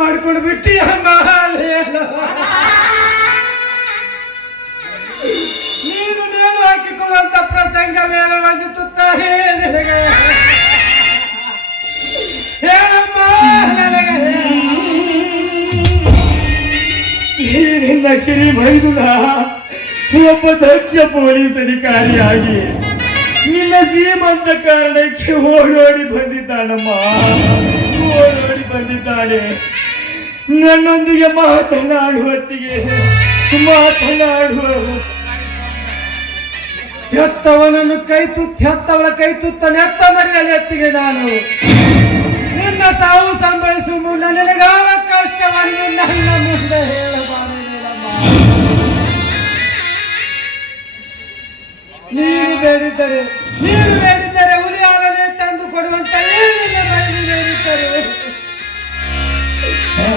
ಮಾಡ್ಕೊಂಡು ಬಿಟ್ಟಿ ಅಮ್ಮ. ನೀನು ನೇಣು ಹಾಕಿಕೊಳ್ಳುವಂತ ಪ್ರಸಂಗ ಮೇಲೆ ಬಂದಿರುತ್ತಾರೆ ನಿನಗೆ. ಹೇಳಮ್ಮ ನನಗೆ. ನಿನ್ನ ಕಿರಿ ಬೈದುದ ಒಬ್ಬ ದಕ್ಷ ಪೊಲೀಸ್ ಅಧಿಕಾರಿಯಾಗಿ ನಿನ್ನ ಶ್ರೀಮಂತ ಕಾರಣಕ್ಕೆ ಓಡೋಡಿ ಬಂದಿದ್ದಾನಮ್ಮ. ಓಡೋಡಿ ಬಂದಿದ್ದಾನೆ. ನನ್ನೊಂದಿಗೆ ಮಾತನಾಡುವತ್ತಿಗೆ ಮಾತನಾಡುವ ಹೆತ್ತವನನ್ನು ಹೆತ್ತವಳ ಕೈ ತುತ್ತ ನೆತ್ತ ಮರೆಯಲಿ ಎತ್ತಿಗೆ ನಾನು. ನಿನ್ನ ತಾವು ಸಂಭವಿಸುವ ಮುನ್ನ ನಿನಗಾವ ಕಷ್ಟವನ್ನು ನನ್ನ ಮುಂದೆ ಹೇಳಬಾರದಮ್ಮ. ನೀನು ಬೇಡಿದ್ದರೆ ಹುಲಿ ಹಾಲನೆ ತಂದು ಕೊಡುವಂತ ಏನಿಲ್ಲ ಮೈಲಿ ಬೇಡಿದ್ದರೆ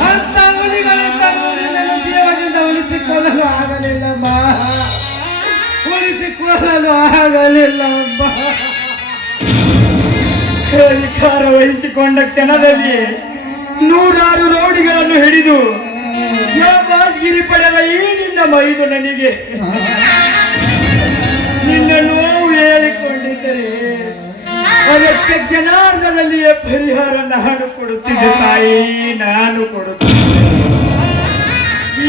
ಅಂತ ಹುಲಿಗಳಿಂದ ನಿನ್ನನ್ನು ಜೀವದಿಂದ ಉಳಿಸಿಕೊಳ್ಳಲು ಆಗಲಿಲ್ಲಮ್ಮ. ಉಳಿಸಿಕೊಳ್ಳಲು ಆಗಲಿಲ್ಲಮ್ಮ. ಅಧಿಕಾರ ವಹಿಸಿಕೊಂಡ ಕ್ಷಣದಲ್ಲಿ 100 ರೌಡಿಗಳನ್ನು ಹಿಡಿದು ಶಾಬಾಸ್ಗಿರಿ ಪಡೆದ ಈ ನಿನ್ನ ಮೈದು ನನಗೆ ನಿನ್ನ ನೋವು ಹೇಳಿಕೊಂಡಿದ್ದರೆ ಅದಕ್ಕೆ ಕ್ಷಣಾರ್ಧದಲ್ಲಿಯೇ ಪರಿಹಾರ ನಾನು ಕೊಡುತ್ತಿದ್ದೆ ತಾಯಿ, ನಾನು ಕೊಡುತ್ತಿದ್ದೆ.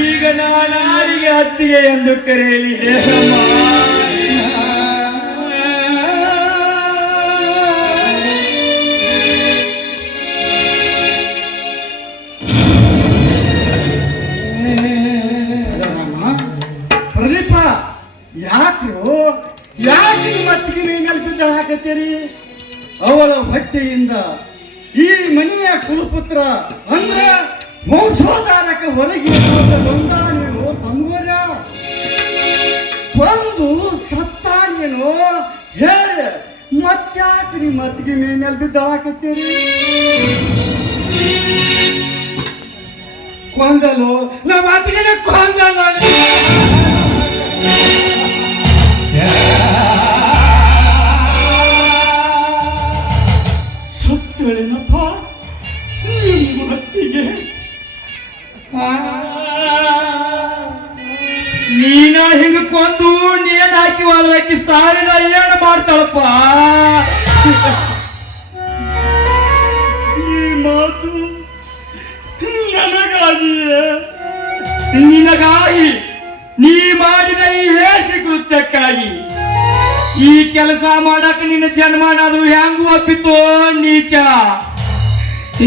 ಈಗ ನಾನಾರಿಗೆ ಅತ್ತಿಗೆ ಎಂದು ಕರೆಯಲಿ ಹೇಳಮ್ಮ. ಪ್ರದೀಪ, ಯಾಕೆ ಮತ್ತಿಗೆ ಮೇನಲ್ಲಿ ಬಿದ್ದ ಹಾಕತ್ತೀರಿ? ಅವಳ ಹೊಟ್ಟೆಯಿಂದ ಈ ಮನೆಯ ಕುಲಪುತ್ರ ಅಂದ್ರ ವಂಶೋದ್ಧಾರಕ ಹೊರಗೆ ಬಂದಾನೇನೋ ತಂಗೋರ ಬಂದು ಸತ್ತಾನೇನೋ ಹೇಳಿ ಮತ್ಯಾಕ್ರಿ ಮತ್ತಿಗೆ ಮೇನಲ್ಲಿ ಬಿದ್ದ ಹಾಕತ್ತೀರಿ? ಕೊಂದಲು ನಮ್ಮ ಮತ್ತಿಗೆ ಕೊಂದಲು ಸತ್ತೇನಪ್ಪ ನಿಮ್ಮ ಹತ್ತಿಗೆ. ನೀನ ಹಿಂಗ ಕೊಂದು ನೇಣು ಹಾಕಿ ವಾಲ್ವಾಕಿ ಸಾವಿರ ಏನು ಮಾಡ್ತಾಳಪ್ಪ. ಈ ಮಾತು ನನಗಾಗಿಯೇ? ನಿನಗಾಗಿ, ನೀ ಮಾಡಿದ ಈ ಹೇಸಿ ಕೃತ್ಯಕ್ಕಾಗಿ ಈ ಕೆಲಸ ಮಾಡಕ್ಕೆ ನಿನ್ನ ಜನ್ಮ ಅದು ಹೆಂಗು ಒಪ್ಪಿತೋ ನೀಚ.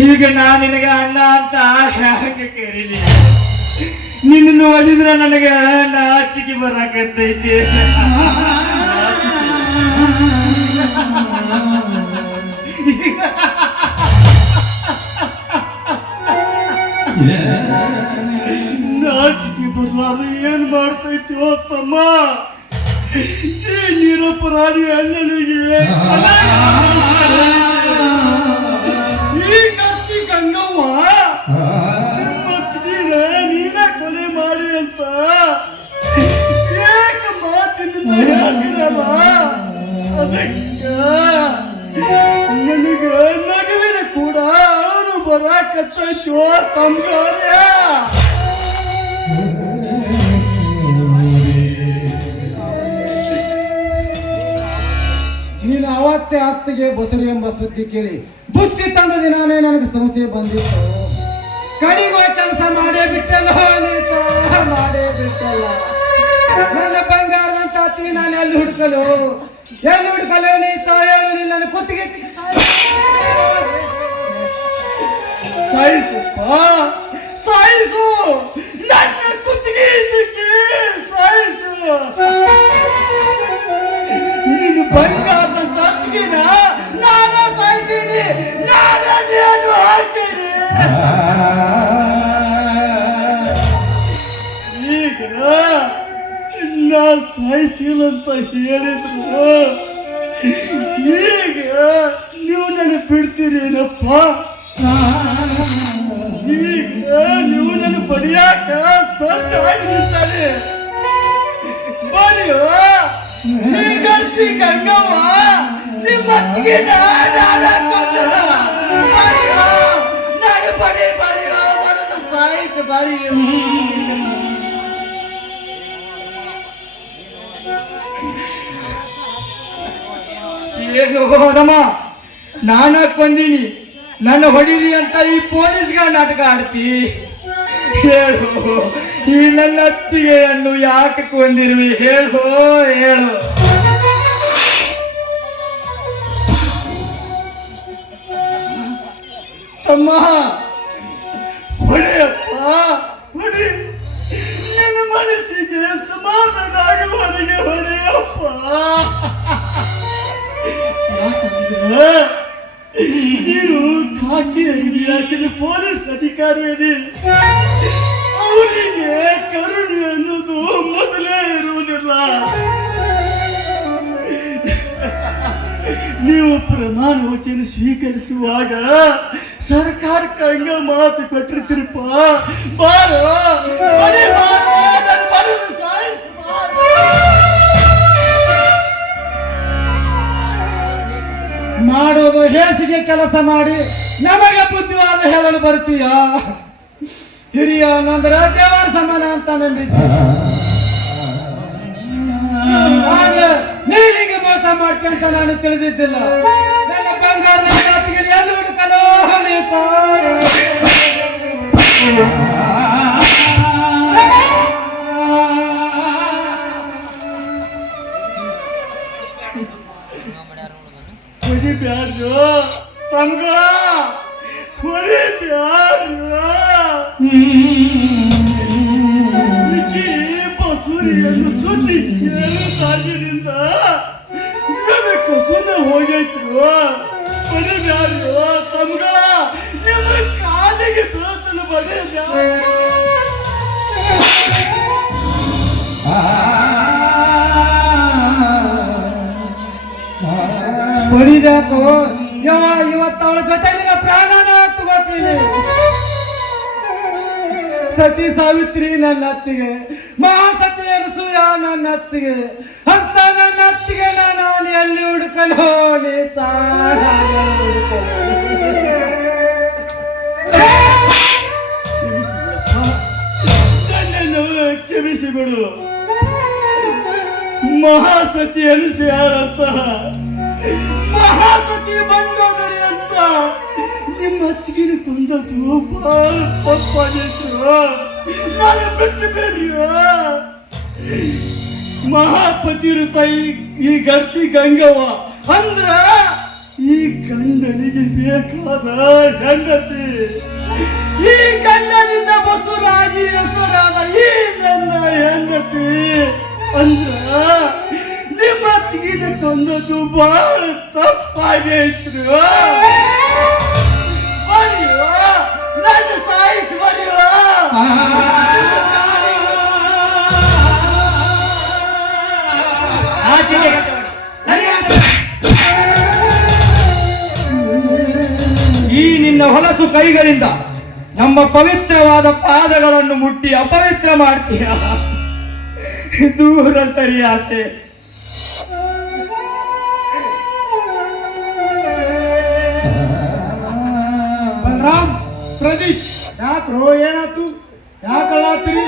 ಈಗ ನಾನು ನಿನಗೆ ಅಣ್ಣ ಅಂತ ಹ್ಯಾಂಗ ಕರೀಲಿ? ನಿನ್ನ ನೋಡಿದ್ರೆ ನನಗೆ ನಾಚಿಕೆ ಬರಾಕತ್ತೈತಿ. ನಾಚಿಕೆ ಬರಲಾರ ಏನ್ ಮಾಡ್ತೈತಿವೋ ತಮ್ಮ? ನಿರಪರಾಧಿ ಅಣ್ಣನಿಗೆ ಈ ಕತ್ತಿ ಗಂಗವ್ವ ಮತ್ತಿನ ನೀನ ಕೊಲೆ ಮಾಡಿ ಅಂತ ಏಕ ಮಾತಿನಿಂದ ಹೇಳ್ತೀರಲ್ಲ, ಅದಕ್ಕೆ ನನಗೆ ನಗುವಿನ ಕೂಡ ಅವನು ಬರಾಕತ್ತೈತಿವೋ ತಮ್ಗಾರ್ಯ. ನೀನು ಅವತ್ತೇ ಅತ್ತಿಗೆ ಬಸರು ಎಂಬ ಸುದ್ದಿ ಕೇಳಿ ಬುದ್ಧಿ ತಂದ ದಿನಾನೇ ನನಗೆ ಸಂಶಯ ಬಂದಿತ್ತು. ಕಡಿಗೋ ಕೆಲಸ ಮಾಡೇ ಬಿಟ್ಟಲ್ಲ, ನೀತ ಮಾಡೇ ಬಿಟ್ಟಲ್ಲ. ನನ್ನ ಬಂಗಾರದಂತ ಅತ್ತಿ ನಾನು ಎಲ್ಲಿ ಹುಡುಕಲು ನೀತ ಹೇಳು? ನಿನ್ನ ಕುತ್ತಿಗೆ ಸಾಯಿಸಪ್ಪ, ಸಾಯಿಸು ನನ್ನ ಕುತ್ತಿಗೆ ಸಾಯಿಸು. ನೀನು ಬಂಗಾರದ ಅತ್ತಿಗೆನ ನಾನು ಸಾಯ್ತೀನಿ, ನಾನು ಹಾಕ್ತೀನಿ. ಈಗ ನಾ ಸಾಯಿಸಿಲ್ಲ ಅಂತ ಹೇಳಿದ್ರು ಈಗ ನೀವು ನನ್ನ ಬಿಡ್ತೀರೇನಪ್ಪ? ಈಗ ನೀವು ನನ್ನ ಬಡಿಯಾಕ ಸಜ್ಜ ಆಗಿರ್ತಾರೆ. ಬರಿಯೋ ನೀಗರ್ತಿ ಗಂಗವ್ವ, ನಿಮ್ಮ ಅತ್ತಿಗೆ ನಾನು ಬಡಿ ಬರಿಯೋ ಬಾರಿ ಏನು ನಮ್ಮ ನಾನಕ್ ಬಂದೀನಿ, ನನ್ನ ಹೊಡಿರಿ ಅಂತ ಈ ಪೊಲೀಸ್ಗಳ ನಾಟಕ ಆಡ್ತಿ. ಹೇಳು, ಈ ನನ್ನ ಅತ್ತಿಗೆಯನ್ನು ಯಾಕೆ ಕೊಂದಿರುವಿ? ಹೇಳು ಹೇಳು. ತಮ್ಮ ಹೊಡೆಯಪ್ಪ ಹೊಡಿ, ನನ್ನ ಮನಸ್ಸಿಗೆ ಸಮಾಧಾನ ಆಗುವವರೆಗೆ ಹೊಡೆಯಪ್ಪ. ಯಾಕಂದ್ರೆ ನೀನು ಖಾಕಿ ಅರಿವಿ ಹಾಕಿದ ಪೊಲೀಸ್ ಅಧಿಕಾರಿ, ಅವರಿಗೆ ಕರುಣೆ ಅನ್ನೋದು ಮೊದಲೇ ಇರುವುದಿಲ್ಲ. ನೀವು ಪ್ರಮಾಣ ವಚನ ಸ್ವೀಕರಿಸುವಾಗ ಸರ್ಕಾರಕ್ಕೆ ಹಂಗ ಮಾತು ಕೊಟ್ಟಿರ್ತೀರಪ್ಪ. ಬಾರೋ ಮನೆ ಬಾರೋ, ನನ್ನ ಮನಸ್ಸು ಸಾಯಿಸು ಬಾರೋ. ಮಾಡೋದು ಹೇಸಿಗೆ ಕೆಲಸ ಮಾಡಿ ನಮಗೆ ಬುದ್ಧಿವಾದ ಹೇಳಲು ಬರ್ತೀಯ? ಹಿರಿಯ ನಂದ್ರ ದೇವರ ಸಮಾನ ಅಂತ ನಂಬಿದ್ದೆ. ಆದ್ರೆ ನೀರಿಗೆ ಮೋಸ ಮಾಡ್ತೀನಿ ಅಂತ ನಾನು ತಿಳಿದಿದ್ದಿಲ್ಲ. ನನ್ನ ಬಂಗಾರದ ಜಾತಿಗೆ ಎಲ್ಲಿ ಹುಡುಕಲು ಹೊಡಿಬ್ಯಾಡ್ರು ತಮ್ಗಳ, ಹೊಡಿಬ್ಯಾಡ್ರು. ಬಸುರಿಯನ್ನು ಸುದ್ದಿ ಕೇಳು ತಾಗಿನಿಂದ ನನ್ನ ಕಸುನ ಹೋಗೈತ್ರು. ಹೊಡಿಬ್ಯಾಡ್ರು ತಮ್ಗಳ, ನಿಮ್ಮ ಕಾಲಿಗೆ ಬೀಳತಲು ಬಡಿಬ್ಯಾಡ್ರು. ಹೊಡಿಬೇಕು. ಇವತ್ತು ಅವಳ ಜೊತೆ ನಿನ್ನ ಪ್ರಾಣನ ತಗೋತೀನಿ. ಸತಿ ಸಾವಿತ್ರಿ ನನ್ನ ಅತ್ತಿಗೆ, ಮಹಾಸತಿ ಅನಸೂಯ ನನ್ನ ಅತ್ತಿಗೆ, ಅಂತ ನನ್ನ ಅತ್ತಿಗೆ ನಾನು ಎಲ್ಲಿ ಹುಡುಕಲು ನನ್ನನ್ನು ಕ್ಷಮಿಸಿಬಿಡು. ಮಹಾಸತಿ ಅನುಸೂಯಾರಂತ, ಮಹಾಸತಿ ಮಂಡೋದರಿ ಅಂತ ನಿಮ್ಮ ಅತ್ತಿಗೆನ ಕೊಂದದ್ದು ಬಹಳ ತಪ್ಪಾಗಿತ್ತು. ನಾನು ಬಿಟ್ಟು ಬೇಡ್ರಿಯೋ. ಮಹಾಪತಿರು ತಾಯಿ ಈ ಗರ್ತಿ ಗಂಗವ್ವ ಅಂದ್ರ ಈ ಗಂಡನಿಗೆ ಬೇಕಾದ ಹೆಂಡತಿ. ಈ ಗಂಡನಿಂದ ಬಸುರಾಗಿ ಹೆಸರಾದ ಈ ನನ್ನ ಹೆಂಡತಿ ಅಂದ್ರ ನಿಮ್ಮ ಅತ್ತಿಗೆನ ಕೊಂದದ್ದು ಬಹಳ ತಪ್ಪಾಗೈತ್ರು. ಬರೆಯೋ, ನನ್ನ ಸಾಯಿಸಿ ಬರೆಯೋ. ಈ ನಿನ್ನ ಹೊಲಸು ಕೈಗಳಿಂದ ನಮ್ಮ ಪವಿತ್ರವಾದ ಪಾದಗಳನ್ನು ಮುಟ್ಟಿ ಅಪವಿತ್ರ ಮಾಡ್ತೀಯ. ದೂರ ಸರಿ ಆಸೆ. ಬಲರಾಮ್, ಪ್ರದೀಪ್, ಯಾಕ್ರೋ ಏನಾಯ್ತು? ಯಾಕಳ್ಳಾತ್ರಿ?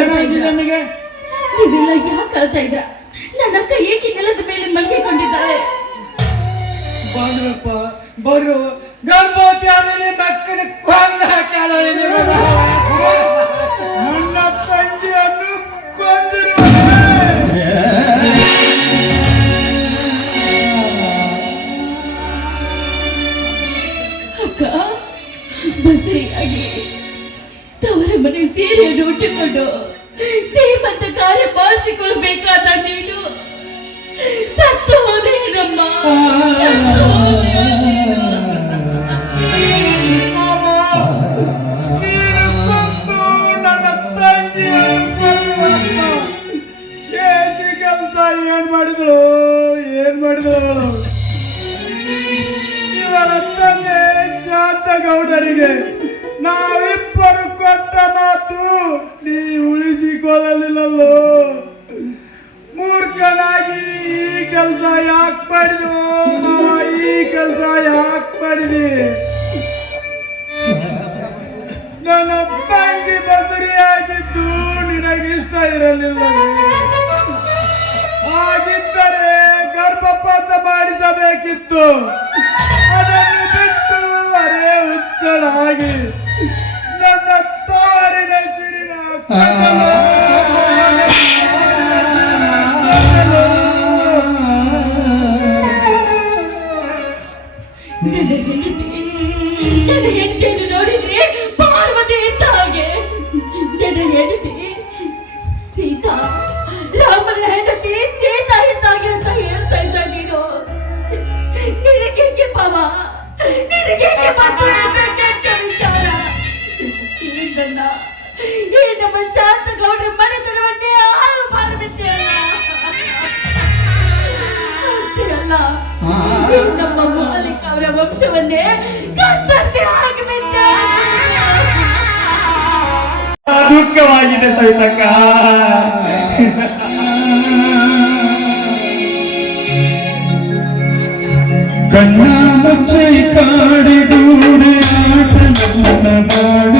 ಏನಾಗಿದೆ ನಿಮಗೆ? ನೀವೆಲ್ಲ ಯಾಕೆ ಅಳ್ತಾ ಇದ್ರ? ನನ್ನ ಅಕ್ಕ ಏಕೆ ನೆಲದ ಮೇಲೆ ಮಲಗಿಕೊಂಡಿದ್ದಾಳೆ? ಬಂದ್ರಪ್ಪ ಬರು, ಗರ್ಭವತಿ ಆದಲ್ಲಿ ಮಕ್ಕಳ ಕೊಂದ ಹಾಕ್ಯಾಳ. ನನ್ನ ತಂಗಿಯನ್ನು ಕೊಂದಿರುವ ಅಕ್ಕ ಬಸರಿಯಾಗಿ ತವರ ಮನೆ ಸೀರೆಯನ್ನು ಉಟ್ಟುಕೊಂಡು ಶ್ರೀಮಂತ ಕಾರ್ಯ ಮಾಡಿಸಿಕೊಳ್ಬೇಕಾದ ನೀನು ಸತ್ತು ಹೋದೇನಮ್ಮ. ನನ್ನ ತಂಗಿ ಕೆಲಸ ಏನ್ ಮಾಡಿದಳು? ಇವಳ ತಂದೆ ಶಾಂತಗೌಡರಿಗೆ ನಾವಿಬ್ಬರು ಕೊಟ್ಟ ಮಾತು ನೀ ಉಳಿಸಿಕೊಳ್ಳಲಿಲ್ಲಲ್ಲೋ. ಮೂರ್ಖನಾಗಿ ಈ ಕೆಲಸ ಯಾಕೆ ಮಾಡಿದ್ವು? ಈ ಕೆಲಸ ಯಾಕೆ ಮಾಡಿದಿ? ನನ್ನ ಇಷ್ಟ ಇರಲಿಲ್ಲವೇ? ಹಾಗಿದ್ದರೆ ಗರ್ಭಪಾತ ಮಾಡಿಸಬೇಕಿತ್ತು. ಅದನ್ನು ಬಿಟ್ಟು ಅರೇ ಹುಚ್ಚನಾಗಿ ನನ್ನ ತವರಿನ ಸಿರಿನ ನನ್ನ ಹೆಂಡತಿಯನ್ನು ನೋಡಿದ್ರೆ ಪಾರ್ವತಿ ಇದ್ದ ಹಾಗೆ. ನನ್ನ ಹೆಂಡತಿ ಸೀತಾ, ರಾಮನ ಹೆಂಡತಿ ಸೀತಾ ಇದ್ದಾಗೆ ಅಂತ ಹೇಳ್ತಾ ಇದ್ದ ನೀನು. ನಿನಗೇಕೆ ಪಾವ, ನಿನಗೇಕೆ ವಿಚಾರ? ಈ ನಮ್ಮ ಶಾಂತ ಗೌಡ್ರ ಮನೆತನವನ್ನೇ ಹಾಳು ಮಾಡಿಬಿಟ್ಟೆಯಲ್ಲ. ಅಷ್ಟೇ ಅಲ್ಲ, ನಮ್ಮ ಮಾಲೀಕ ಅವರ ವಂಶವನ್ನೇ ಕತ್ತರಿಸಿ ಹಾಕಿಬಿಟ್ಟೆ. ದುಃಖವಾಗಿದೆ ಸವಿತಕ್ಕ. ಕಣ್ಣ ಮುಚ್ಚಿ ಕಾಡಿಗೂಡಿ ಆಟ ಮಾಡ